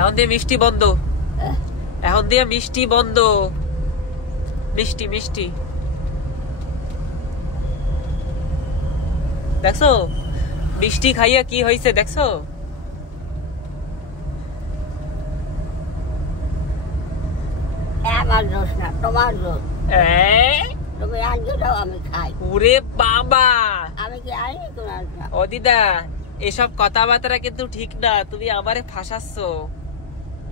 এখন দিয়ে মিষ্টি বন্ধ, এখন দিয়ে মিষ্টি বন্ধ, মিষ্টি মিষ্টি দেখছো মিষ্টি খাইয়া কি হয়েছে দেখছো? আমার দোষ না, তোমার দোষ। তুমি আনছো দাও, আমি খাই। ওরে বাবা, আমি কি আনি তোমার? ও দিদা, এসব কথাবার্তা কিন্তু ঠিক না, তুমি আমারে ফাঁসাচ্ছ।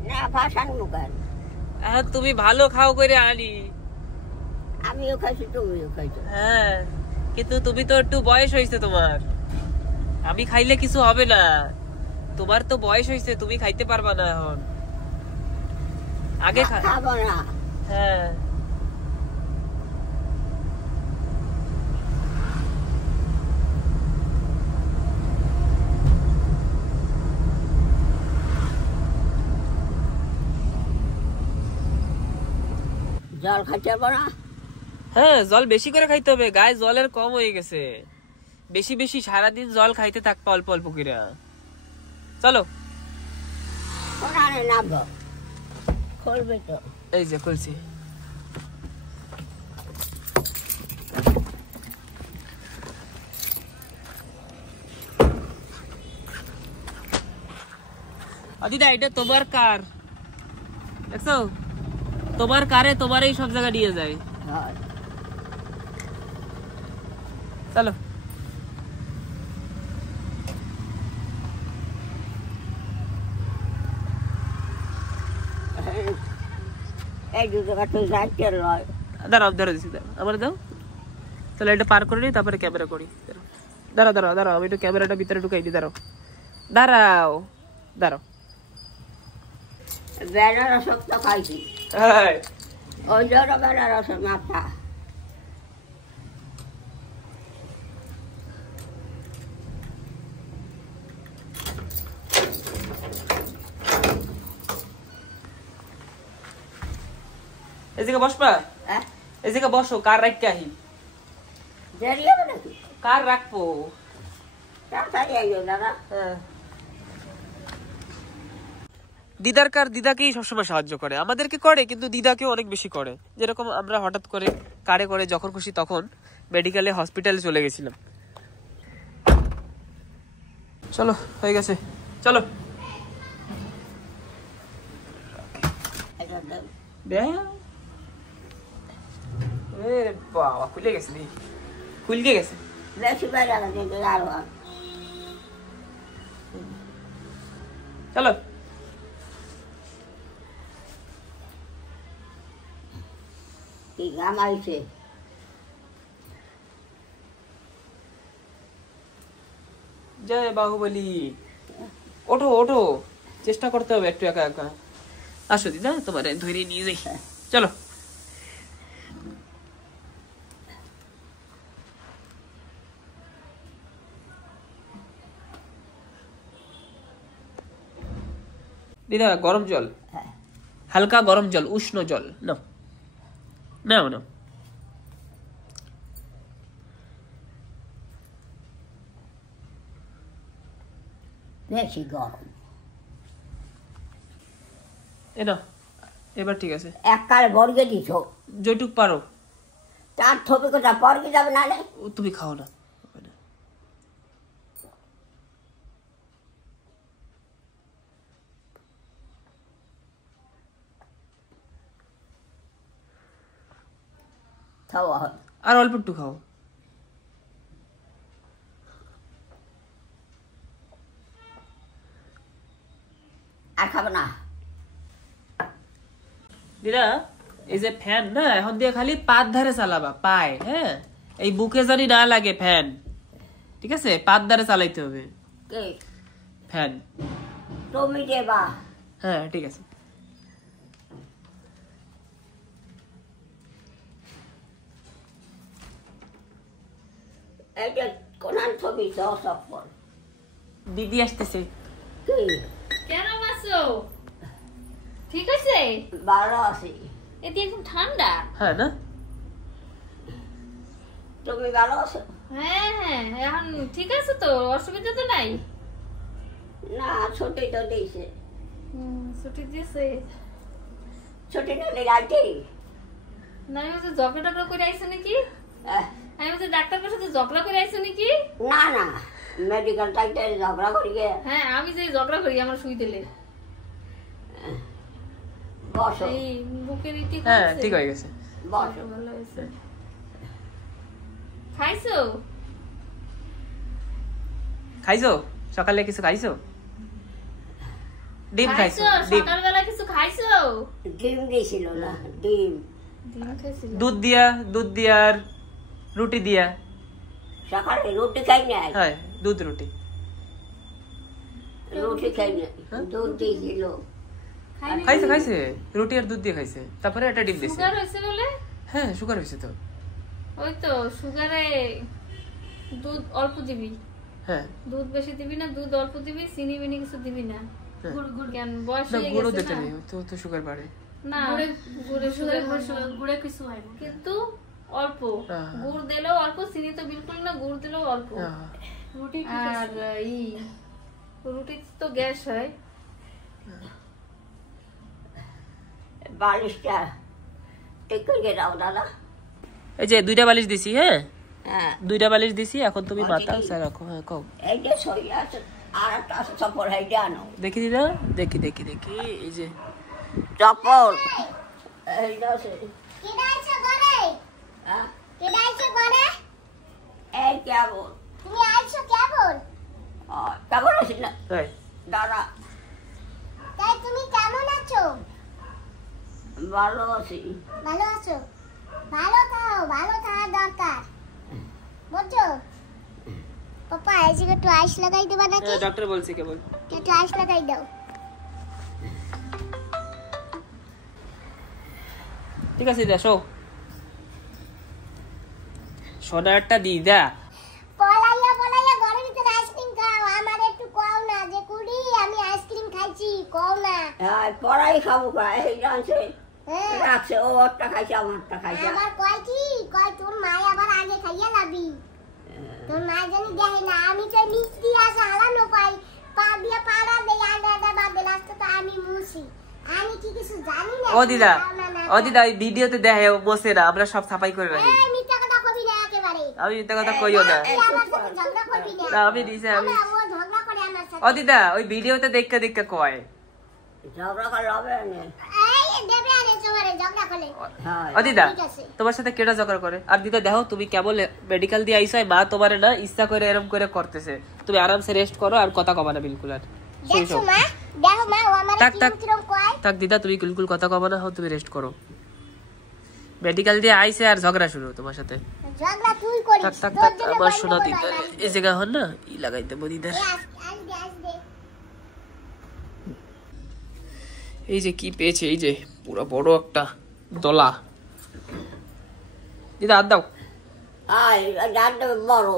না ফাঁসানো কেন? এখন তুমি ভালো খাও করে আনি, আমিও খাইছি তুমিও খাইছো। হ্যাঁ কিন্তু তুমি তো একটু বয়স হয়েছে তোমার, আমি খাইলে কিছু হবে না, তোমার তো বয়স হয়েছে, তুমি খাইতে পারবা না এখন, আগে খাবো না। হ্যাঁ জল খাইতে পারবো না? হ্যাঁ জল বেশি করে খাইতে হবে, গায়ে জলের কম হয়ে গেছে, বেশি বেশি সারাদিন জল খাইতে থাকবা অল্প অল্প করে। চলো নামবো, খুলবে তো? এই যে খুলছি। দিদা এটা তোমার কার, দেখছো তোমার কারে তোমার এই সব জায়গা নিয়ে যায়। চলো দাঁড়াও, ধরে দিচ্ছি, আমার দাও। তাহলে এটা পার করে নি, তারপরে ক্যামেরা করি। দাঁড়াও দাঁড়াও দাঁড়াও, আমি একটু ক্যামেরাটা ভিতরে ঢুকাই দিই, দাঁড়াও দাঁড়াও দাঁড়াও। বেনারস তো খাইছি, ওই জন্য বেনারসের মাথা। এদিকে বসবা, এদিকে বসো, কার রাখতে আহি, কার রাখবো? দিদার কার দিদাকেই সবসময় সাহায্য করে, আমাদেরকে করে কিন্তু দিদাকেও অনেক বেশি করে। যেরকম আমরা হঠাৎ করে কারে করে যখন খুশি তখন মেডিকেলে হসপিটালে চলে গেছিলাম। চলো হয়ে গেছে, চলো বাবা খুলে গেছে, খুলকে গেছে। চলো জয় বাহুবলী। ওঠো ওঠো, চেষ্টা করতে হবে একটু একা একা। আসো দিদা, তোমার ধরে নিয়ে যাই, চলো। দিদা গরম জল, হালকা গরম জল, উষ্ণ জল নাও, নাও নাও। বেশি গরম, এবার ঠিক আছে। এককালে বর্গে দিছ, যেটুক পারো। তার থপি কোথা বর্গে যাবে না? তুমি খাও না, আর অল্প একটু খাও। আর খাবো না দিদা। এই যে ফ্যান না, এখন দিয়ে খালি পাত ধারে চালাবা, পায়, হ্যাঁ এই বুকে জানি না লাগে ফ্যান, ঠিক আছে? পাত ধারে চালাইতে হবে ফ্যান। তুমি দেবা? হ্যাঁ ঠিক আছে। দিদি আসতেছে। কেন মাসো? ঠিক আছে, ভালো আছি। এটি এখন ঠান্ডা। হ্যাঁ না, তুমি ভালো আছো? হ্যাঁ হ্যাঁ, এখন ঠিক আছে তো, অসুবিধা তো নাই। না ছুটি তো দিয়েছে। ছুটি দিয়েছে ছুটি নিলে যাইতে না আমি বলছি ঝগড়া টগড়া করে আইছো নাকি আমি বলছি ডাক্তারের সাথে ঝগড়া করে আইছো নাকি না না মেডিকেল যাইতে ঝগড়া করি গে হ্যাঁ আমি যে ঝগড়া করি আমার শুই দিলে বসো এই বুকের ইটি হ্যাঁ ঠিক হয়ে গেছে বসো ভালো হয়েছে খাইছো খাইছো সকালে কিছু খাইছো ডিম খাইছো ডিম সকালবেলা কিছু খাইছো ডিম দিয়েছিল না ডিম ডিম খাইছিল দুধ দিয়া আর রুটি দিয়া সকালে রুটি খাই নাই হ্যাঁ দুধ রুটি রুটি খাই নাই দুধ দিয়েছিল খাইছে রুটি আর দুধ দিয়ে খাইছে তারপরে একটা ডিম দিয়েছে সুগার হয়েছে বলে হ্যাঁ সুগার হয়েছে তো ওই তো সুগারে দুধ অল্প দিবি হ্যাঁ দুধ বেশি দিবি না দুধ অল্প দিবি চিনি বিনি কিছু দিবি না গুড় গুড় কেন বয়স না হয়ে গুঁড়ো গেছে দিতে না নেই তো সুগার বাড়ে না গুড়ে সুগার গুড়ে কিছু হয় না কিন্তু অল্প গুড় দিলেও অল্প চিনি তো বিলকুল না গুড় দিলেও অল্প রুটি আর রুটি তো গ্যাস হয় বালিশটা ঠিক করে দাও দাদা এই যে দুইটা বালিশ দিছি হ্যাঁ হ্যাঁ দুইটা বালিশ দিছি এখন তুমি মাথা স্যার রাখো হ্যাঁ কও এই যে সই আছে আর একটা আছে চপ্পল এই জানো দেখি দিদা দেখি এই যে চপ্পল এই আছে কেডাইছো ঘরে হ্যাঁ কেডাইছো ঘরে এই কেবল তুমি আইছো কেবল কেমন আছিস না তাই দাদা তাই তুমি কেমন আছো ভালো আছি ভালো আছো ভালো থাকা দরকার বুঝছো পাপা আইসিকে একটু আইস লাগাই দেবা নাকি ডক্টর বলছে কেবল একটু আইস লাগাই দাও ঠিক আছে দিদা সোনারটা দিদা পলাইয়া ঘরের ভিতরে আইসক্রিম খাও আমার একটু কও না যে কুড়ি আমি আইসক্রিম খাইছি কও না হ্যাঁ পড়াই খাবো এই জানছে হ্যাঁ রাখছে ও একটা খাইছে আমারটা খাইছে আমার কয় কি কয় তোর মা আবার আগে খাইয়া যাবি তোর মা জানি দেখে না আমি তো নিচ দিয়ে আসা হালানো পাই পা দিয়ে পাড়া দেই আডা বাদে রাস্তা তো আমি মুছি আমি কি কিছু জানি না ও দিদা এই ভিডিওতে দেখে ও বসে না আমরা সব সাফাই করে রাখি এই মিথ্যা কথা কবি না একেবারে আমি মিথ্যা কথা কইও না তুই আমার সাথে ঝগড়া করবি না না আমি দিছে আমি ও ঝগড়া করে আমার সাথে ও দিদা ওই ভিডিওতে দেখে কয় ঝগড়া করে হবে না এই দেবে আরে চোরে ঝগড়া করে হ্যাঁ ও দিদা ঠিক আছে তোমার সাথে কেটা ঝগড়া করে আর দিদা দেখো তুমি কেবল মেডিকেল দিয়ে আইছো মা তোমার না ইচ্ছা করে এরকম করে করতেছে তুমি আরামসে রেস্ট করো আর কথা কবা না বিলকুল আর দেখো মা ও আমার থাক, থাক। কিরকম কয় থাক দিদা তুমি বিলকুল কথা কবা না হও তুমি রেস্ট করো মেডিকেল দিয়ে আইছে আর ঝগড়া শুরু তোমার সাথে ঝগড়া তুই করিস থাক তোর জন্য আমার বন্ধ শোনা করে দিদা দেয় না। এই জায়গা হন না ই লাগাই দেবো দিদার এই যে কি পেয়েছে এই যে পুরো বড় একটা দলা দিদা হাত দাও আয় জানতে বড়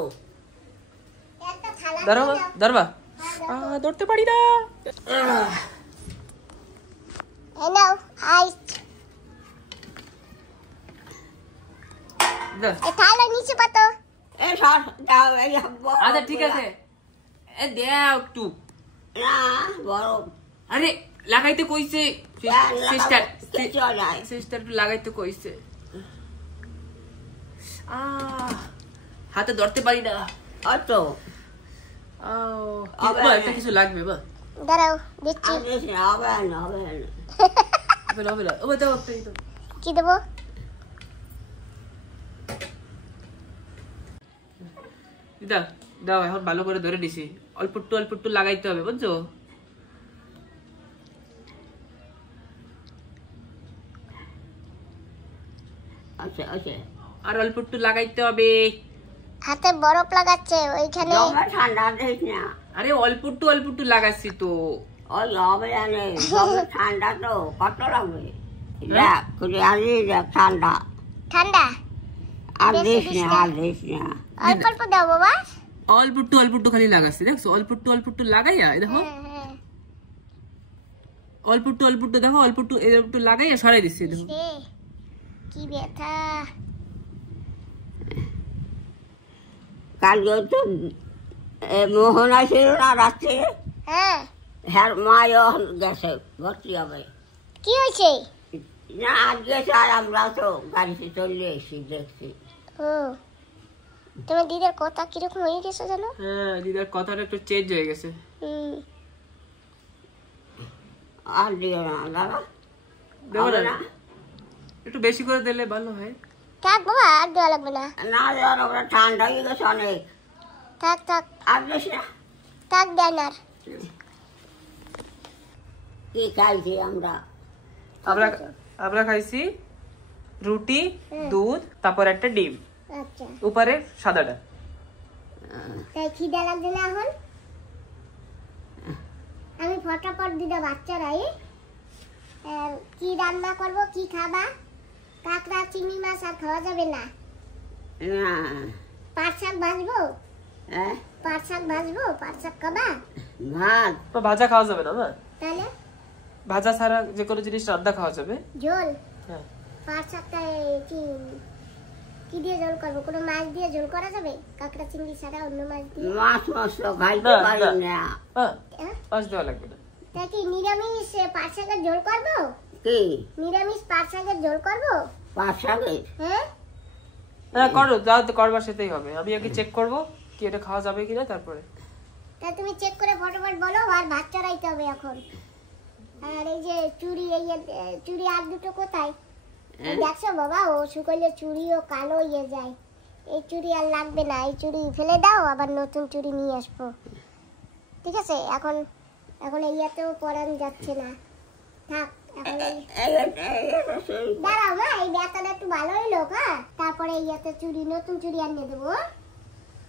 একটা থালা ধরবা ধরবা ধরতে পারি না এই নাও আইস দাও। এই থালা নিচে পাতো এ সর দাও এই বড় আচ্ছা ঠিক আছে এ দেও একটু না বড় আরে লাগাইতে কইছে সিস্টার সিস্টার লাগাইতে কইছে হাতে ধরতে পারি না অত একটা কিছু লাগবে বা দাঁড়াও দিচ্ছি হবে না হবে না ও দাও এই তো কি দেবো দিদা দাও এখন ভালো করে ধরে নিছি অল্প একটু লাগাইতে হবে বুঝছো আচ্ছা আচ্ছা আর অল্প একটু লাগাইতে হবে হাতে বরফ লাগাচ্ছে ওইখানে ঠান্ডা দিস না আরে অল্প একটু লাগাচ্ছি তো ওই হবে জানে ঠান্ডা তো কত লাগবে দেখ আনি দেখ ঠান্ডা ঠান্ডা আর দিস না অল্প অল্প দাও বাবা অল্প একটু খালি লাগাচ্ছি দেখছো অল্প একটু লাগাইয়া দেখো হ্যাঁ অল্প একটু দেখো অল্প একটু লাগাইয়া সরাই দিচ্ছি দেখো কি ব্যথা কালকে তো মোহন আসছিল না রাত্রে হ্যাঁ হ্যাঁ মায়ও গেছে ভর্তি হবে। কি হয়েছে? না আজ গেছে আর আমরা তো গাড়িতে চলে এসেছি দেখছি। ও তোমার দিদার কথা কিরকম হয়ে গেছে জানো? হ্যাঁ দিদার কথাটা একটু চেঞ্জ হয়ে গেছে। আর দিও না দাদা, দেবো হবে না, না। একটু বেশি করে দিলে ভালো হয়। থাক বাবা, আর দেওয়া লাগবে না। না দেওয়ার ওরা ঠান্ডা হয়ে গেছে অনেক। থাক থাক আর বেশি না। থাক, দেন আর। কি খাইছি আমরা? আমরা খাইছি রুটি, দুধ, তারপর একটা ডিম, আচ্ছা উপরে সাদাটা। তাই খিদে লাগছে না এখন? আমি ফটাফট দিদা বাচ্চারাই কি রান্না করব, কি খাবা? কাঁকড়া, চিংড়ি মাছ আর খাওয়া যাবে না। না পাট শাক ভাজবো, হ্যাঁ পাট শাক ভাজবো, পাট শাক খাবা? ভাত তো ভাজা খাওয়া যাবে না? তাহলে ভাজা ছাড়া যে কোনো জিনিস রান্না খাওয়া যাবে। ঝোল, হ্যাঁ পাট শাকটা কি কি দিয়ে ঝোল করবো? কোনো মাছ দিয়ে ঝোল করা যাবে? কাঁকড়া চিংড়ি ছাড়া অন্য মাছ দিয়ে? মাছ মাছ তো খাইতে না, পারি না। না। হ্যাঁ হ্যাঁ? মাছ দেওয়া লাগবে না। তাই কি নিরামিষ পাট শাকের ঝোল করবো? কি নিরামিষ পাট শাকের ঝোল করবো? পাঁচ শাকের? হ্যাঁ হ্যাঁ করো, যাও তো, করবার সাথেই হবে। আমি আগে চেক করবো কি এটা খাওয়া যাবে কিনা, তারপরে। তা তুমি চেক করে ফটোফট বলো। আর ভাত চড়াইতে হবে এখন। আর এই যে চুড়ি, এই চুড়ি আর দুটো কোথায়? এই দেখছো বাবা, ও শুকলে চুড়িও কালো হয়ে যায়। এই চুড়ি আর লাগবে না, এই চুড়ি ফেলে দাও, আবার নতুন চুড়ি নিয়ে আসবো। ঠিক আছে? এখন এখন এইয়াতেও পরান যাচ্ছে না, থাক। এখন দাঁড়াও মা, এই ব্যথাটা একটু ভালো হইলো, হ্যাঁ, তারপরে এইয়াতে চুড়ি, নতুন চুড়ি আনিয়ে দেবো।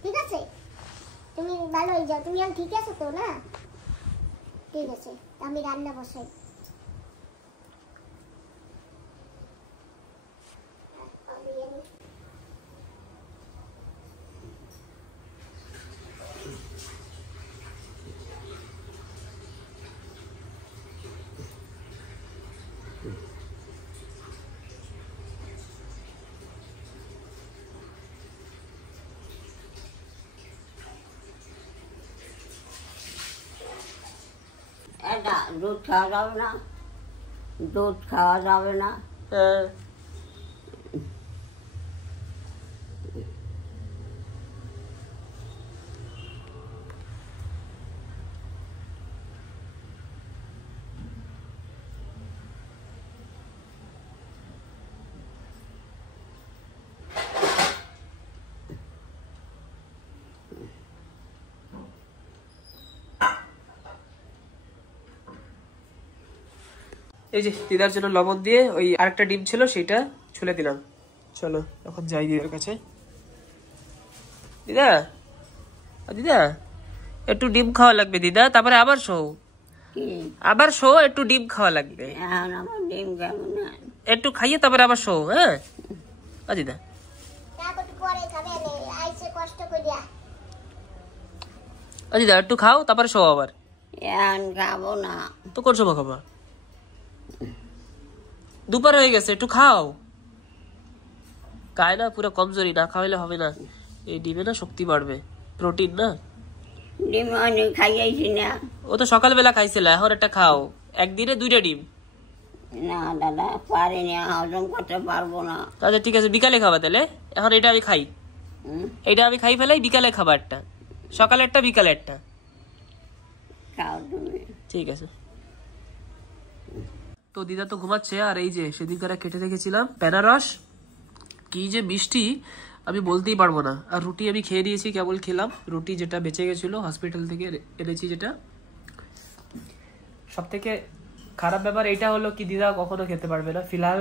ঠিক আছে? তুমি ভালো হয়ে যাও। তুমি এখন ঠিক আছো তো? না ঠিক আছে, আমি রান্না বসাই। এটা দুধ খাওয়া যাবে না, দুধ খাওয়া যাবে না। হ্যাঁ এই যে দিদার জন্য লবণ দিয়ে ওই আরেকটা ডিম ছিল সেটা ছুলে দিলাম। চলো এখন যাই দিদার কাছে। দিদা, দিদা একটু ডিম খাওয়া লাগবে দিদা, তারপরে আবার শো, কি আবার শো, একটু ডিম খাওয়া লাগবে। এখন আমার ডিম কেমন না? একটু খাইয়ে তারপরে আবার শো। হ্যাঁ দিদা, তারপর পরে খাবে, আইসে কষ্ট করিয়া। দিদা একটু খাও তারপরে শো আবার। এখন খাবো না। তো কোন সময় খাবা? দুপুর হয়ে গেছে, একটু খাও। খায় না, পুরো কমজোরি, না খাওয়াইলে হবে না। এই ডিমে না শক্তি বাড়বে, প্রোটিন না। ডিম অনেক খাইয়েছি না। ও তো সকালবেলা খাইছিল, এখন একটা খাও, একদিনে 2টা ডিম। না দাদা পারিনি, হজম করতে পারবো না। আচ্ছা ঠিক আছে, বিকালে খাবা তাহলে। এখন এটা আমি খাই, এটা আমি খাই ফেলাই, বিকালে খাবা একটা, সকালে একটা, বিকালে একটা। খাও তুমি। ঠিক আছে। তো দিদা তো ঘুমাচ্ছে, আর এই যে সেদিনকার কেটে রেখেছিলাম বেনারস, কি যে মিষ্টি আমি বলতেই পারবো না। আর রুটি আমি খেয়ে দিয়েছি, কেবল খেলাম রুটি যেটা বেঁচে গেছিল হসপিটাল থেকে এনেছি। যেটা সব থেকে খারাপ ব্যাপার এটা হলো কি, দিদা কখনো খেতে পারবে না, ফিলহাল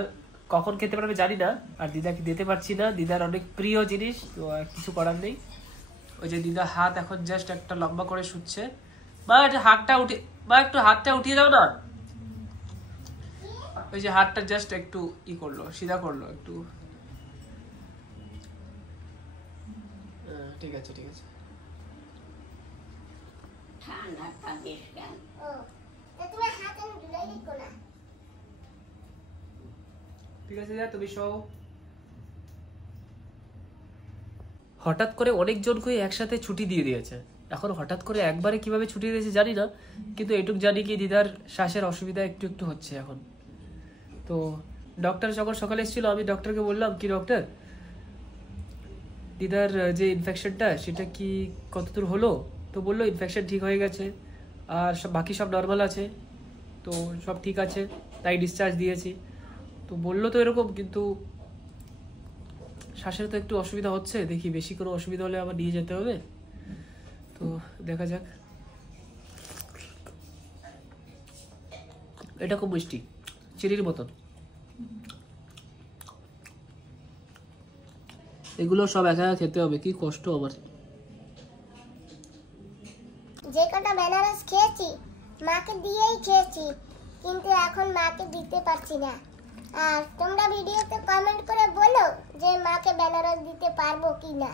কখন খেতে পারবে জানি না। আর দিদাকে দিতে পারছি না, দিদার অনেক প্রিয় জিনিস, তো আর কিছু করার নেই। ওই যে দিদা হাত এখন জাস্ট একটা লম্বা করে শুচ্ছে। মা একটু হাতটা উঠে, মা একটু হাতটা উঠিয়ে দাও না। ওই যে হাতটা জাস্ট একটু ই করলো, সিধা করলো একটু। ঠিক আছে ঠিক আছে। ঠান্ডা থাকিস কেন? ও তা তুমি হাত আমি ধুলাই দিকো না। ঠিক আছে যা, তুমি শো। হঠাৎ করে অনেকজনকে একসাথে ছুটি দিয়ে দিয়েছে, এখন হঠাৎ করে একবারে কিভাবে ছুটি দিয়েছে জানি না, কিন্তু এটুক জানি কি দিদার শ্বাসের অসুবিধা একটু একটু হচ্ছে এখন। তো ডক্টর যখন সকালে এসেছিল আমি ডক্টরকে বললাম কি ডক্টর দিদার যে ইনফেকশনটা সেটা কি কতদূর হলো? তো বললো ইনফেকশন ঠিক হয়ে গেছে আর বাকি সব নর্মাল আছে, তো সব ঠিক আছে, তাই ডিসচার্জ দিয়েছি। তো বললো তো এরকম, কিন্তু শ্বাসের তো একটু অসুবিধা হচ্ছে, দেখি বেশি কোনো অসুবিধা হলে আবার নিয়ে যেতে হবে। তো দেখা যাক। এটা খুব মিষ্টি, চিনির মতন। এগুলো সব একা একা খেতে হবে, কি কষ্ট আমার। যে কটা বেনারস খেয়েছি মাকে দিয়েই খেয়েছি, কিন্তু এখন মাকে দিতে পারছি না। আর তোমরা ভিডিওতে কমেন্ট করে বলো যে মাকে বেনারস দিতে পারবো কি না।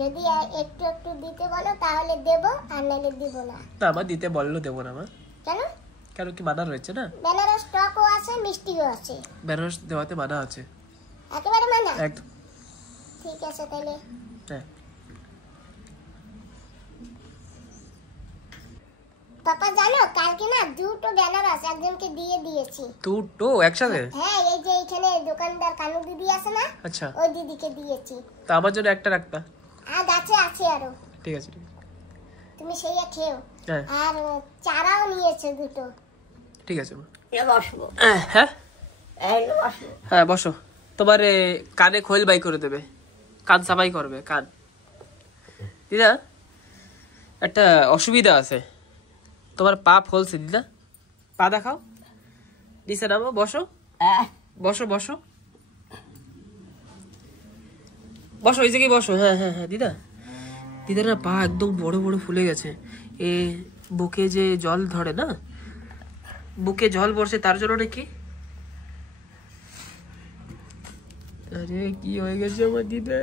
যদি একটু একটু দিতে বলো তাহলে দেব, আর নাহলে দিব না। না আমার দিতে বললো দেবো না মা। কেন? কেন কি মানা রয়েছে না? বেনারস টকও আছে মিষ্টিও আছে। বেনারস দেওয়াতে মানা আছে, একেবারে মানা? একদম। ঠিক আছে তাহলে। হ্যাঁ পাপা জানো কালকে না দুটো বেনারস একজনকে দিয়ে দিয়েছি। দুটো একসাথে? হ্যাঁ, এই যে এখানে দোকানদার কানু দিদি আছে না, আচ্ছা, ওই দিদিকে দিয়েছি। তা আমার জন্য একটা রাখতা। আর গাছে আছে আরো। ঠিক আছে ঠিক আছে, তুমি সেইয়া খেও। হ্যাঁ আর চারাও নিয়েছে দুটো। ঠিক আছে মা। এ বসবো, হ্যাঁ এই বসবো। হ্যাঁ বসো। তোমার কানে খোল বাই করে দেবে, কান সাফাই করবে কান। দিদা একটা অসুবিধা আছে, তোমার পা ফলছে দিদা, পা দেখাও। নিচে নামো, বসো বসো বসো বসো, ওই জায়গায় বসো। হ্যাঁ হ্যাঁ হ্যাঁ দিদা, দিদার না পা একদম বড় বড় ফুলে গেছে। এ বুকে যে জল ধরে না, বুকে জল পড়ছে তার জন্য নাকি। আরে কি হয়ে গেছে আমার দিদা,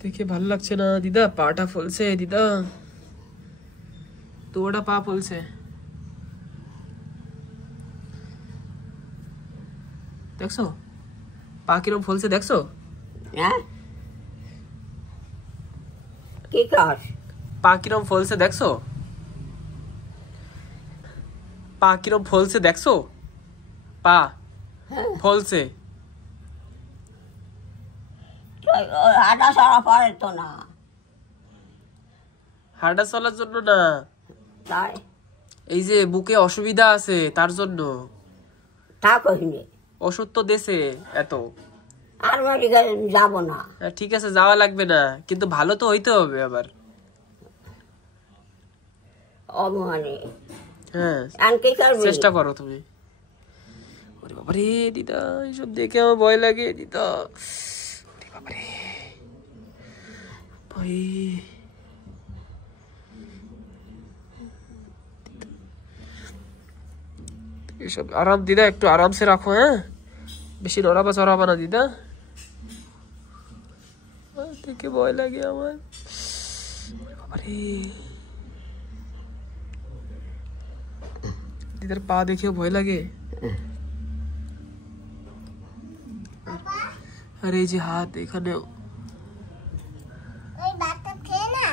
দেখে ভালো লাগছে না দিদা, পাটা ফুলছে দিদা, তোটা পা ফুলছে। দেখছো পা কিরম ফুলছে, দেখছো? হ্যাঁ কি কর? পা কিরম ফুলছে দেখছো? পা কিরম ফুলছে দেখছো? পা ফুলছে। হাঁটা সরা পরে তো না। হাঁটা চলার জন্য না, তাই এই যে বুকে অসুবিধা আছে তার জন্য। থাকহিনি, ওষুধ তো দেশে এত। আর মেডিকেল যাবো না। ঠিক আছে যাওয়া লাগবে না, কিন্তু ভালো তো হইতে হবে আবার। অমহানি হ্যাঁ কি করবি? চেষ্টা করো তুমি। ওরে বাবারে দিদা, এইসব দেখে আমার ভয় লাগে দিদা। ওরে বাবারে ভয়। এইসব আরাম দিদা, একটু আরামসে রাখো। হ্যাঁ বেশি নড়াবা চড়াবা না দিদা, দেখে ভয় লাগে আমার। বাবারে দিদার পা দেখে ভয় লাগে। আরে এই যে হাত এখানেও। ওই ভাতটা খেয়ে না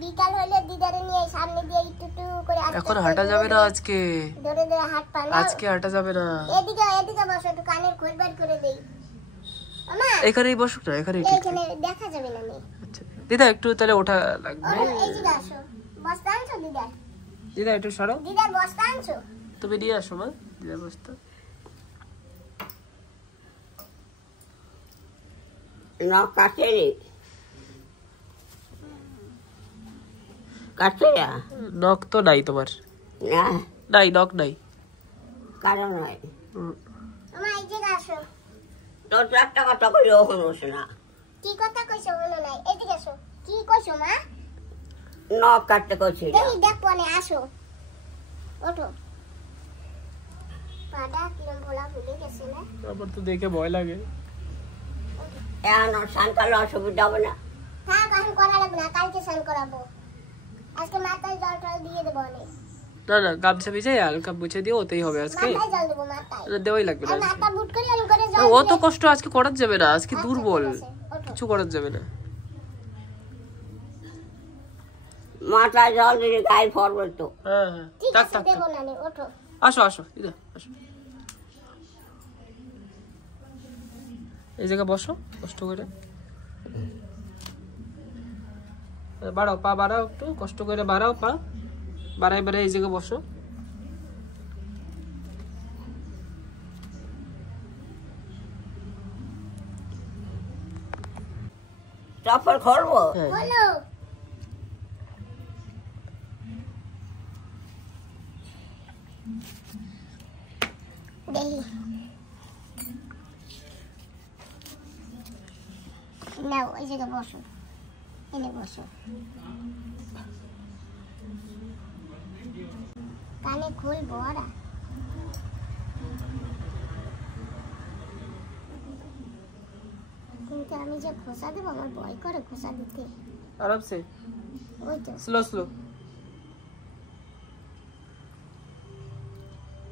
বিকাল হলে দিদারে নিয়ে সামনে দিয়ে একটু একটু করে এখন হাঁটা যাবে না আজকে, ধরে ধরে হাত পা না। আজকে হাঁটা যাবে না। এদিকে এদিকে বসো, একটু কানের খোল বের করে দেই। আমা এখানেই বসুক না, এখানেই ঠিক। এইখানে দেখা যাবে না। আচ্ছা দিদা একটু তাহলে ওঠা লাগবে। এই যে আসো, বস্তা আনছো দিদা? দিদা একটু সরো, দিদার বস্তা আনছো? তুমি নিয়ে আসো মা দিদার বস্তা। নখ কাটেনি, কাটছে না? নখ তো নাই তোমার, না নাই নখ নাই। কারণ নয়। আমা এই যে আসো। তোর তো একটা কথা করি ওখানে বসে না। কি কথা কইছো হলো নাই? এদিকে আসো। কি কইছো মা? নখ কাটতে করছি না। দেখি দেখ পনে আসো। ওঠো। পাটা কিরম ভোলা ফুলে গেছে না? আমার তো দেখে ভয় লাগে। এখন স্নান করলে অসুবিধা হবে না। হ্যাঁ এখন করা লাগবে না, কালকে স্নান করাবো। আজকে মাথায় জল টল দিয়ে দেবো অনেক। না না গামছা ভিজাই হালকা মুছে দিয়ে ওতেই হবে আজকে। মাথায় জল দেবো মাথায়। না, দেওয়াই লাগবে না আর আজকে। মাথা বুট করে করে জল অত দিয়ে- কষ্ট আজকে করার যাবে না, আজকে আচ্ছা, দুর্বল, ঠিক আছে, ওঠো। কিছু করার যাবে না। মাথায় জল দিলে গায়ে পড়বে তো। হ্যাঁ হ্যাঁ ঠিক থাক আছে থাক দেবো না নে, ওঠো। আসো আসো দিদা আসো, এই জায়গায় বসো কষ্ট করে, বাড়াও পা, বাড়াও একটু কষ্ট করে বাড়াও পা, বাড়াই বাড়াই এই জায়গায় বসো। চপ্পল খুলবো? হ্যাঁ বলো দেখি নাও ওই জায়গায় বসো, এনে বসো। কানে খুলবো ওরা। কিন্তু আমি যে খোসা দেবো আমার ভয় করে খোসা দিতে। आराम से, ওই তো स्लो स्लो।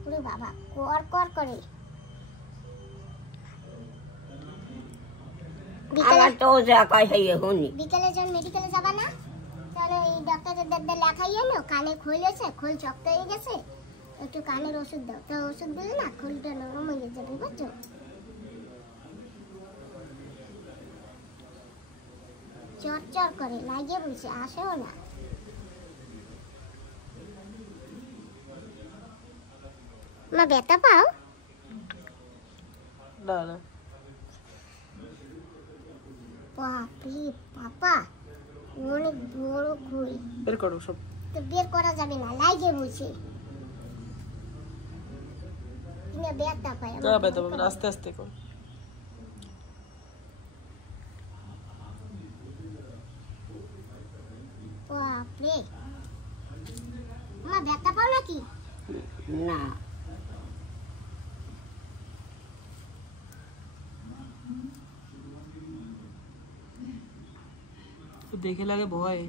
ওরে বাবা কর কর করে। আমার তো যা কয় সেই শুনি। বিকেলে যখন মেডিকেলে যাবা না, তাহলে ওই ডাক্তারের দাদা লেখাইয়ে নাও কানে খুলেছে, খোল শক্ত হয়ে গেছে, একটু কানের ওষুধ দাও। তো ওষুধ দিলে না খোলটা নরম হয়ে যাবে, বুঝছো? চর চর করে লাগিয়ে বলছে, আসেও না। মা ব্যথা পাও? না না বাপরে বাবা, অনেক বড় খুল। বের করো সব। তো বের করা যাবে না, লাগিয়ে বলছে। কিনা ব্যথা পায় না ব্যথা পাবে না, আস্তে আস্তে করো। বাপরে মা ব্যথা পাও নাকি? না দেখে লাগে ভয়।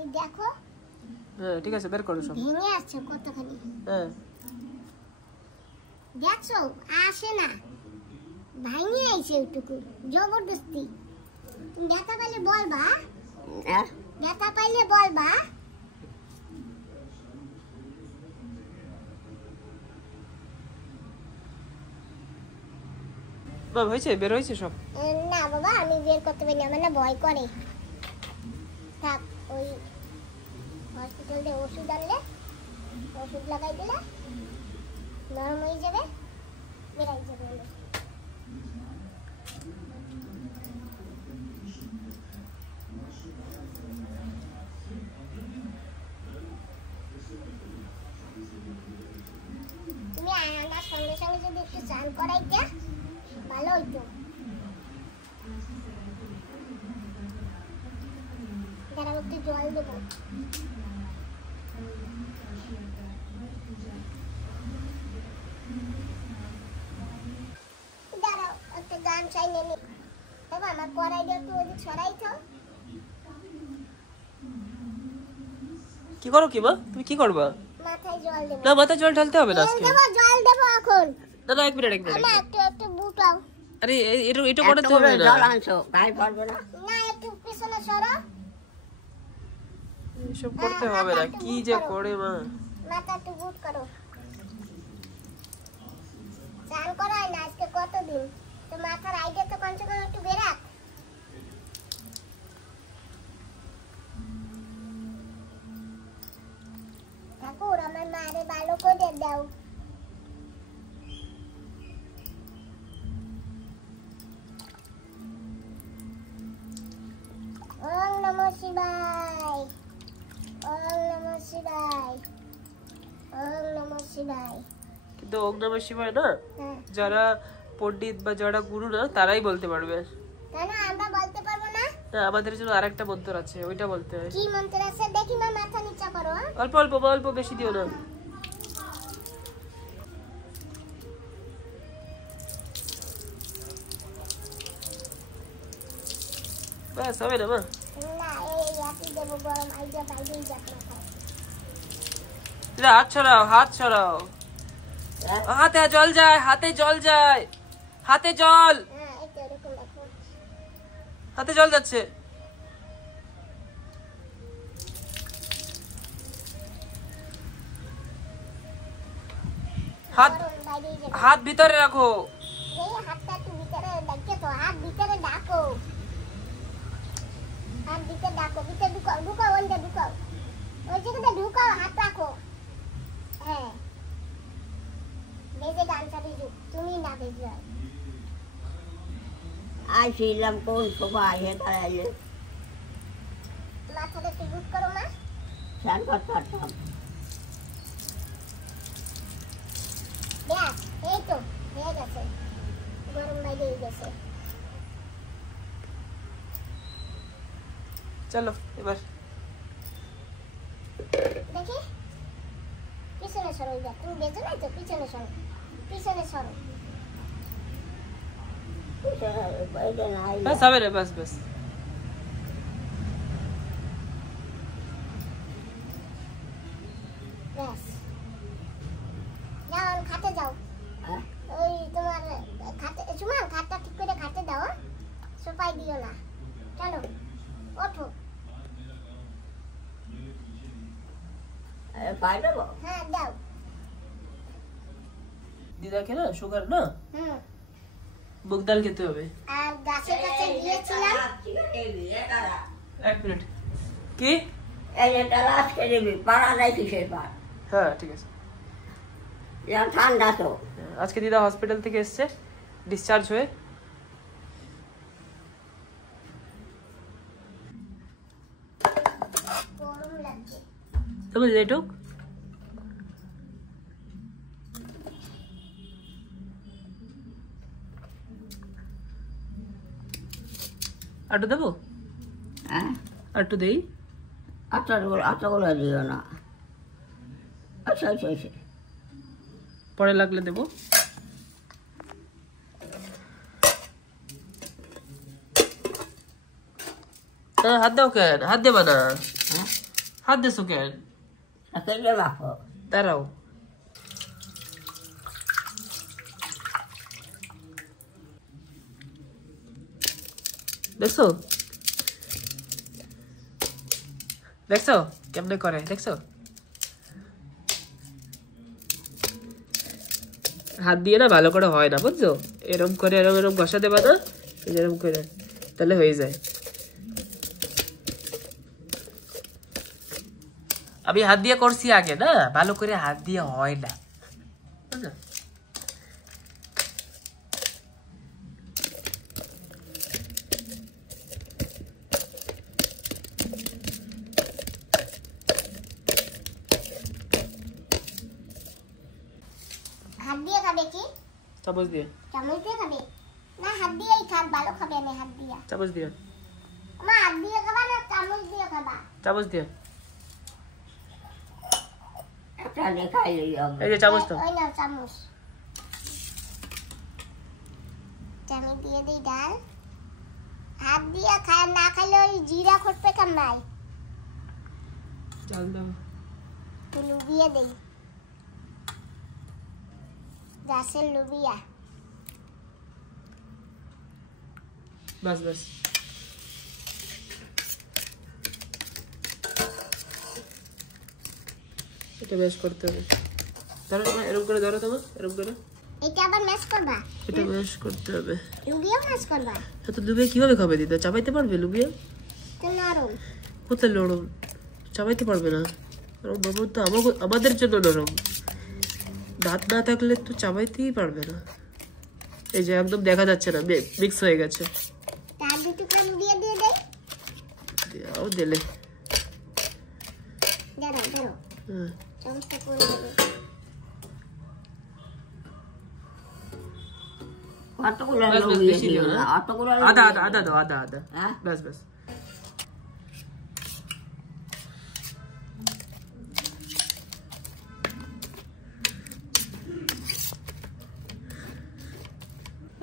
এই দেখো হ্যাঁ ঠিক আছে বের করো সব। ভেঙে আসছে কতখানি, হ্যাঁ দেখছো? আসে না, ভাঙে আইছে ওইটুকু জবরদস্তি। ব্যথা পাইলে বলবা, হ্যাঁ? ব্যথা পাইলে বলবা। বাবা হয়েছে, বের হয়েছে সব। না বাবা আমি বের করতে পারি না, আমার না ভয় করে। থাক, ওই হসপিটাল দিয়ে ওষুধ আনলে, ওষুধ লাগাই দিলে নরম হয়ে যাবে, বেরাই যাবে। তুমি আনার সঙ্গে সঙ্গে যদি একটু চান করাইতে ভালো হইতো। দাঁড়াও একটু জল দেবো। দাঁড়াও একটা গান চাই নেই। বাবা আমার কড়াইটা একটু ওদিক সরাই থাও। কি করো কি মা, তুমি কি করবা? মাথায় জল দেবো। না মাথায় জল ঢালতে হবে না জল আজকে। দেবো, জল দেবো এখন। না না এক মিনিট এক মিনিট। না একটু একটু বুটাও। আরে এটা করাতে এত হবে করে না। জল আনছো গায়ে পড়বে না? না একটু পিছনে সরো। এসব করতে হবে না, কি যে করে মা। মাথা একটু বুট করো। চান করাই না আজকে কতদিন, তো মাথার আইডিয়া তো কমসে কম একটু বেরাক। ঠাকুর আমার মারে ভালো করে দাও। ওম নমঃ শিবায়, ওম নমঃ শিবায়, ওম নমঃ শিবায়। কিন্তু ওম নমঃ শিবায় না হ্যাঁ, যারা পণ্ডিত বা যারা গুরু না তারাই বলতে পারবে। কেন আমরা বলতে পারবো না? না আমাদের জন্য আরেকটা মন্ত্র আছে, ওইটা বলতে হয়। কি মন্ত্র আছে দেখি মা, মাথা নিচা করো। হ্যাঁ? অল্প অল্প বা অল্প, বেশি দিও না। ব্যাস হবে না মা। না এই রাতে দেবো গরম আইডিয়া পাইলেই যাক মাথায়। দিদা হাত ছড়াও, হাত ছড়াও। হ্যাঁ? হাতে জল যায়, হাতে জল যায়, হাতে জল। হাতে জল যাচ্ছে। হাত হাত ভিতরে রাখো। হাতটা একটু ভিতরে দেখো, হাত ভিতরে ডাকো, হাত ভিতরে ডাকো, ভিতরে ঢুকাও, ঢুকাও, ওইটা ঢুকাও, ওই জায়গাটা ঢুকাও, হাত রাখো। হ্যাঁ বেজে গান চাবি, তুমি না বেজে আইছিলাম কোন সময় দাঁড়াইলে মাথাটা একটু গুড করো মা। স্নান করতে পারতাম। ব্যাস এই তো হয়ে গেছে, গরম বাইরে গেছে। চলো এবার দেখি পিছনে সরো, তুমি বেজো নাই তো, পিছনে সরো, পিছনে সরো। বাস হবে রে, বাস বাস। ব্যাস যাও খাতে যাও। ওই তোমার খাতে সুমন, খাটটা ঠিক করে খাতে দাও, সোফায় দিও না। চলো ওঠো। পাই দেবো? হ্যাঁ দাও। দিদাকে না সুগার না, হুম মুগ ডাল খেতে হবে। আর গাছের কাছে গিয়েছিলাম। 1 মিনিট। কি? এই এটা লাস্ট করে দিবি, পাড়া নাই কিসের পাড়? হ্যাঁ ঠিক আছে। ঠান্ডা তো। আজকে দিদা হসপিটাল থেকে এসছে ডিসচার্জ হয়ে। গরম লাগছে। তবে দিদা একটু আটু দেবো, হ্যাঁ আটু দেই। আচারগুলো দিও না। আচ্ছা আচ্ছা আচ্ছা, পরে লাগলে দেবো। হাত দাও কেন? হাত দেবা না, হাত দেছো কেন? কেটে রাখো। দাঁড়াও। দেখছো দেখছো কেমনে করে, দেখছো? হাত দিয়ে না ভালো করে হয় না, বুঝছো? এরম করে এরম এরম ঘষা দেবা না, এরম করে, তাহলে হয়ে যায়। আমি হাত দিয়ে করছি আগে না, ভালো করে হাত দিয়ে হয় না, বুঝছো? হাত দিয়ে খাবে কি? চামচ দিয়ে। চামচ দিয়ে খাবে না? হাত দিয়েই খাক, ভালো খাবে। আমি হাত দিয়া। চামচ দিয়ে। মা হাত দিয়ে খাবা না চামচ দিয়ে খাবা? চামচ দিয়ে। একটা দেখাইলেই হবে। এই যে চামচ তো। ওই নাও চামচ। আমি দিয়ে দিই ডাল। হাত দিয়ে খায় না, খাইলে ওই জিরা খটপে কামাই। চাল দাও। লুবিয়া দেই, গাছের লুবিয়া। বাস বাস। এটা ম্যাশ করতে হবে। ধরো তোমার এরকম করে, ধরো তোমার এরকম করে। এটা আবার ম্যাশ করবা? এটা ম্যাশ করতে হবে। লুবিয়া ম্যাশ করবা? তো লুবিয়া কিভাবে খাবে দিদা? চাবাইতে পারবে লুবিয়া? তো নরম। কোথায় নরম? চাবাইতে পারবে না। নরম বাবু তো আমাদের জন্য নরম। দাঁত না থাকলে তো চাবাইতেই পারবে না। এই যে একদম দেখা যাচ্ছে না, মিক্স হয়ে গেছে। তার দুটো টুকরা লুবিয়া দিয়ে দেই। দাও দিলে। দাঁড়াও দাঁড়াও, হ্যাঁ চামচটা করে দেবে। কতগুলো বাস বাস, লুবিয়ে বেশি দিও দিও না, না। অতগুলো আদা লুবিয়ে আদা আদা দাও, আদা আদা। হ্যাঁ? বাস বাস।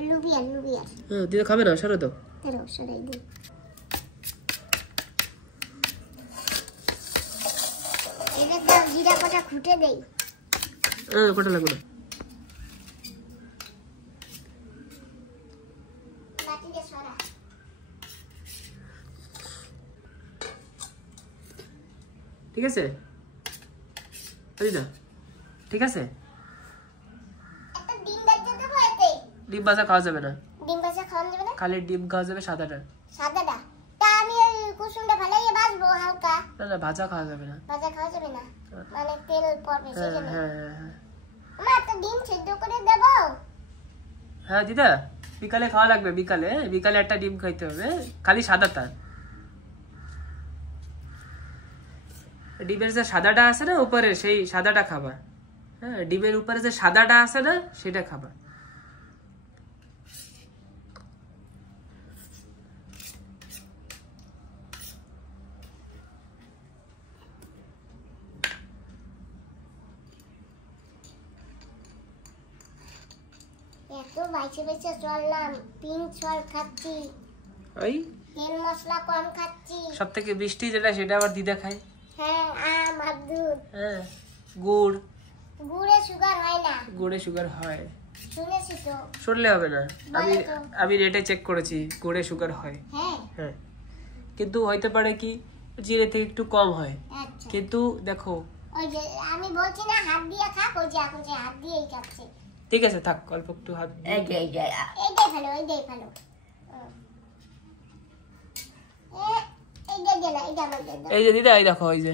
লুবিয়া লুবিয়া হ্যাঁ দিদা খাবে না, সরো দাও। দাঁড়াও সরাই দিই। এটা দাও, জিরা কটা খুঁটে দেই। হ্যাঁ কটা লাগবে না। বাটিতে সরা। ঠিক আছে ঠিক আছে একটা ডিম ভাজা দেবো এতে। ডিম ভাজা খাওয়া যাবে না, ডিম ভাজা খাওয়া যাবে না? খালি ডিম খাওয়া যাবে সাদাটা। সাদাটা? তা আমি ওই কুসুমটা ফেলাইয়ে ভাজবো হালকা। না না ভাজা খাওয়া যাবে না। ভাজা খাওয়া যাবে না মানে তেল পড়বে হ্যাঁ সেজন্য। হ্যাঁ হ্যাঁ আমার একটা ডিম সিদ্ধ করে দেবো। হ্যাঁ দিদা বিকালে খাওয়া লাগবে, বিকালে একটা ডিম খাইতে হবে, খালি সাদাটা। ডিমের যে সাদাটা আছে না উপরে, সেই সাদাটা খাবা। হ্যাঁ ডিমের উপরে যে সাদাটা আছে না সেটা খাবা। এত বাইছে বাইছে চললাম, পিঙ্ক সল খাচ্ছি, ওই তেল মশলা কম খাচ্ছি। সব থেকে মিষ্টি যেটা সেটা আবার দিদা খায়। হ্যাঁ আম আর দুধ। হ্যাঁ গুড়, গুড়ে সুগার হয় না, গুড়ে সুগার হয়। শুনেছি তো। শুনলে হবে না, আমি বলো তো। আমি রেটে চেক করেছি, গুড়ে সুগার হয়। হ্যাঁ হ্যাঁ কিন্তু হইতে পারে কি জিরে থেকে একটু কম হয়, আচ্ছা। কিন্তু দেখো ওই যে আমি বলছি না হাত দিয়ে খাক, ওই যে এখন যে হাত দিয়েই খাচ্ছে। ঠিক আছে থাক, অল্প একটু হাত এই যে এইটাই ভালো, এইটাই ভালো। এইটা দিয়ে না, এইটা আমার দিয়ে দাও। এই যে দিদা এই দেখো এই যে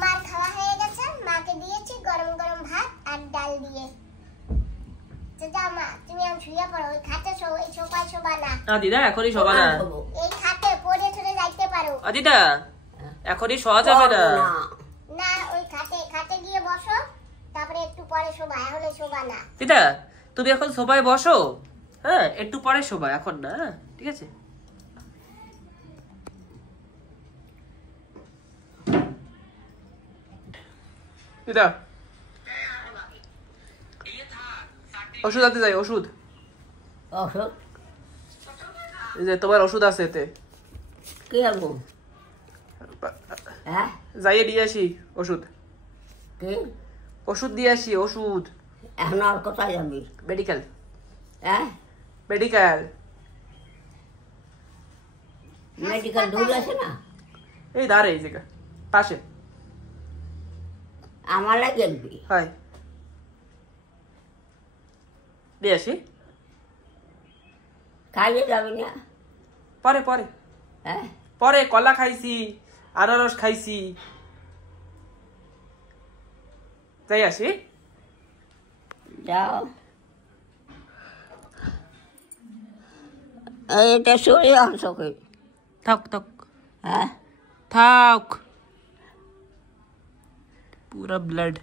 মার খাওয়া হয়ে গেছে, মাকে দিয়েছি গরম গরম ভাত আর ডাল দিয়ে। তো যাও মা, তুমি এখন শুয়ে পড়ো, ওই খাটে শো, এই সোফায় শোবা না। দিদা এখনই শোবা না। এই খাটে পড়ে ঠরে যাইতে পারো দিদা এখনই শোয়া যাবে না। না, ওই খাটে গিয়ে বসো, তারপরে একটু পরে শোবা, এখন শোবা না। দিদা তুমি এখন সোফায় বসো, হ্যাঁ একটু পরে শোবা, এখন না, ঠিক আছে? দিদা ওষুধ আনতে যাই, ওষুধ ওষুধ এই যে তোমার ওষুধ আছে এতে, কি আনবো? হ্যাঁ যাইয়ে দিয়ে আসি ওষুধ, কি ওষুধ দিয়ে আসি, ওষুধ। এখন আর কোথায় যাবি? মেডিকেল, হ্যাঁ মেডিকেল। মেডিকেল দূর আছে না? এই ধারে, এই জায়গা পাশে। আমার লাগে গেলবি? হয় দিয়ে আসি, খাইয়ে যাবি না? পরে পরে হ্যাঁ পরে কলা খাইছি, আনারস খাইছি, যাই আসি। যাও। এইটা সরিয়ে আনছো কি? থাক থাক হ্যাঁ থাক, पूरा ब्लड।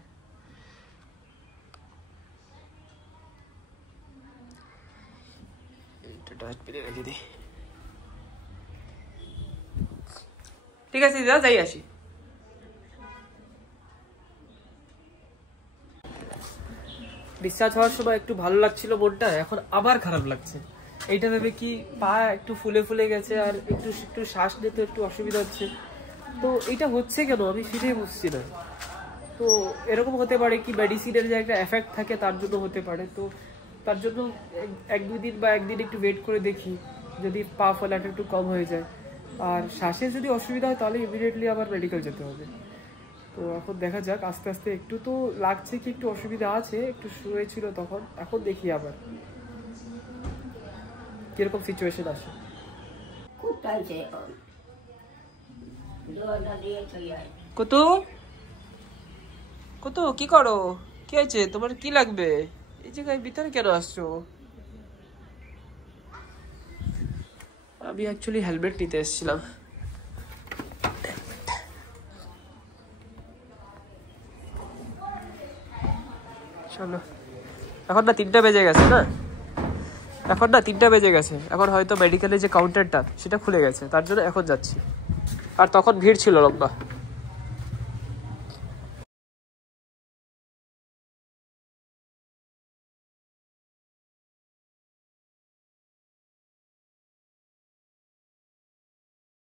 ঠিক আছে দিদা, যাই আসি। ডিসচার্জ হওয়ার সময় একটু ভালো লাগছিল মনটা, এখন আবার খারাপ লাগছে। এইটা ভেবে কি পা একটু ফুলে ফুলে গেছে, আর একটু একটু শ্বাস নিতে একটু অসুবিধা হচ্ছে। তো এটা হচ্ছে কেন আমি সেটাই বুঝছি না। তো এরকম হতে পারে কি মেডিসিনের যে একটা এফেক্ট থাকে তার জন্য হতে পারে। তো তার জন্য এক দুই দিন বা একদিন একটু ওয়েট করে দেখি, যদি পা ফোলাটা একটু কম হয়ে যায় আর শ্বাসের যদি অসুবিধা হয় তাহলে ইমিডিয়েটলি আবার মেডিকেল যেতে হবে। তো এখন দেখা যাক, আস্তে আস্তে একটু তো লাগছে কি একটু অসুবিধা আছে, একটু শুয়েছিল তখন, এখন দেখি আবার কিরকম সিচুয়েশন আসে। খুব টাইছে এখন। জলটা দিয়ে চলে আয়। কত কত কি করো, কি হয়েছে তোমার, কি লাগবে? এই জায়গায় ভিতরে কেন আসছো? আমি অ্যাকচুয়ালি হেলমেট নিতে এসেছিলাম। চলো, এখন না 3টা বেজে গেছে না, এখন না 3টা বেজে গেছে, এখন হয়তো মেডিকেলের যে কাউন্টারটা সেটা খুলে গেছে, তার জন্য এখন যাচ্ছি। আর তখন ভিড় ছিল লম্বা।